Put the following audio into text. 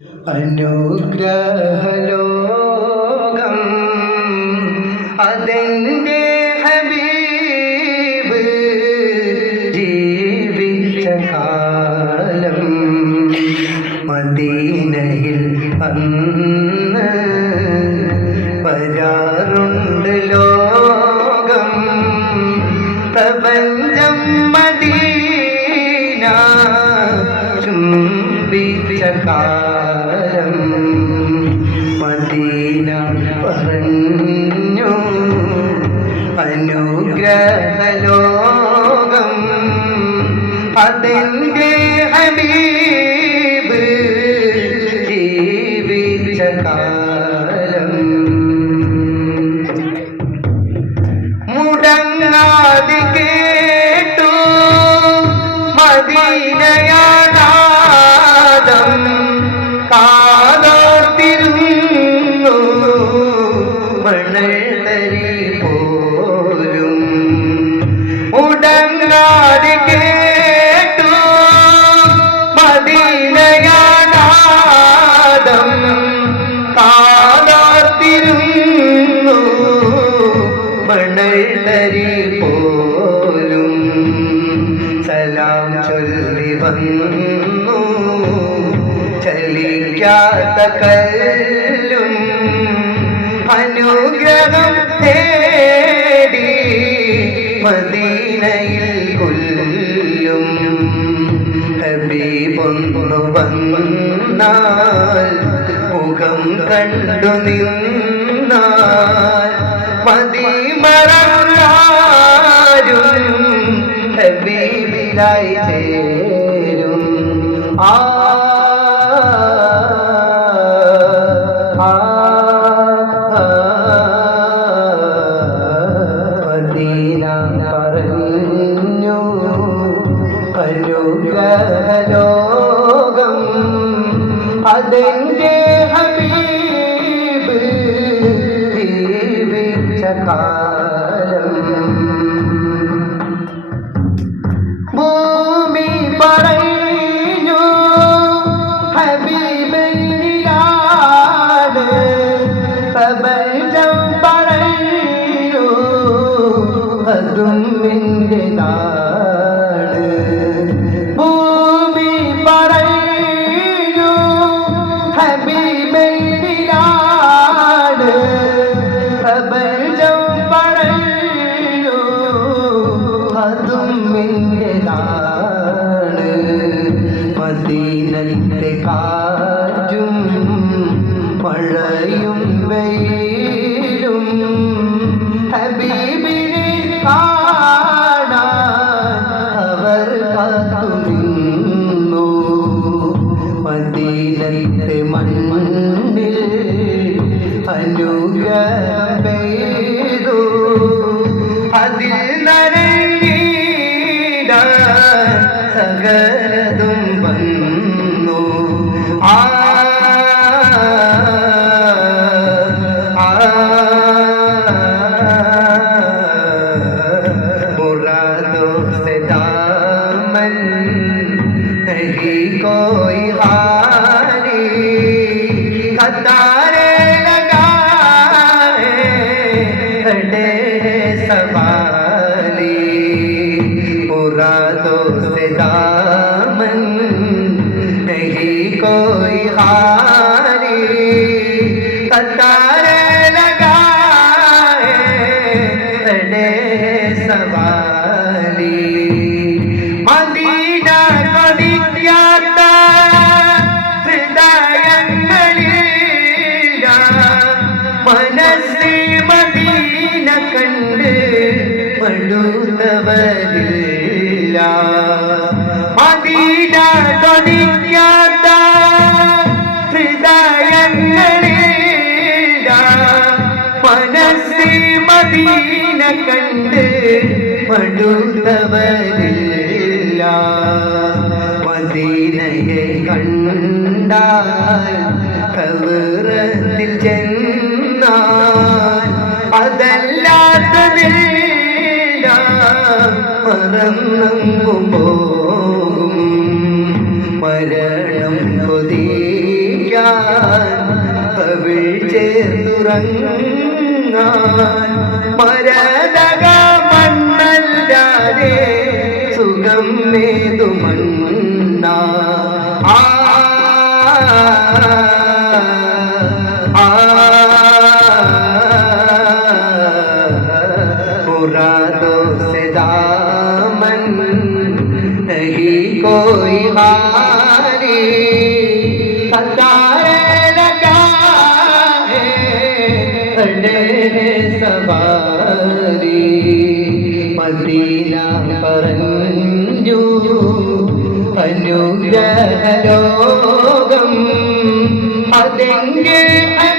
അനുഗ്രഹലോകം. അതെന്റെ ഹബീബ് ജീവിച്ച കാലം മദീനയിൽ അന്ന് വരാറുണ്ട് ലോകം. പ്രപഞ്ചം മദീന ചുംബിച്ച കാലം പറഞ്ഞു ചലിക്കാത്ത കല്ലും അനുഗ്രഹം തേടി മദീനയിൽ കൊല്ലും. ഹബീബൊന്നു വന്നാൽ മുഖം കണ്ടു നിന്നാൽ മതിമറന്നാരും അതെന്റെ ഹബീബ് ജീവിച്ച കാലം. ഭൂമി പറഞ്ഞു ഹബീബ് പ്രപഞ്ചം പറഞ്ഞു അതും എന്റെ നാട് കാറ്റും മഴയും വെയിലും ഹബീബിനെ കാണാൻ അവർ കാത്തുനിന്നു. മദീനത്തെ മണ്ണിൽ അനുഗ്രഹം പെയ്തു. അതിൽ നരങ്ങിടാൻ സകലതും मुरादो से दामन नहीं कोई हारी कतारे लगाए खड़े സവാലി മദീന കൊതിക്കാത്ത ഹൃദയങ്ങളില്ല മനസ്സിൽ മദീന കണ്ട് പടുത്തവരില്ല മടുത്തവരില്ല മദീനയെ കണ്ടാൽ കവറത്തിൽ ചെന്നാൽ അതല്ലാത്തതില്ല മറന്നു മരണം കൊതിക്ക കവിൾ ചേർന്നുറങ്ങാൻ മരതക లేదు మన్మన్నా मुरादों से दामन कोई हारी सवारी मदीना परन അനു അനുഗ്രഹലോകം അതെങ്കിൽ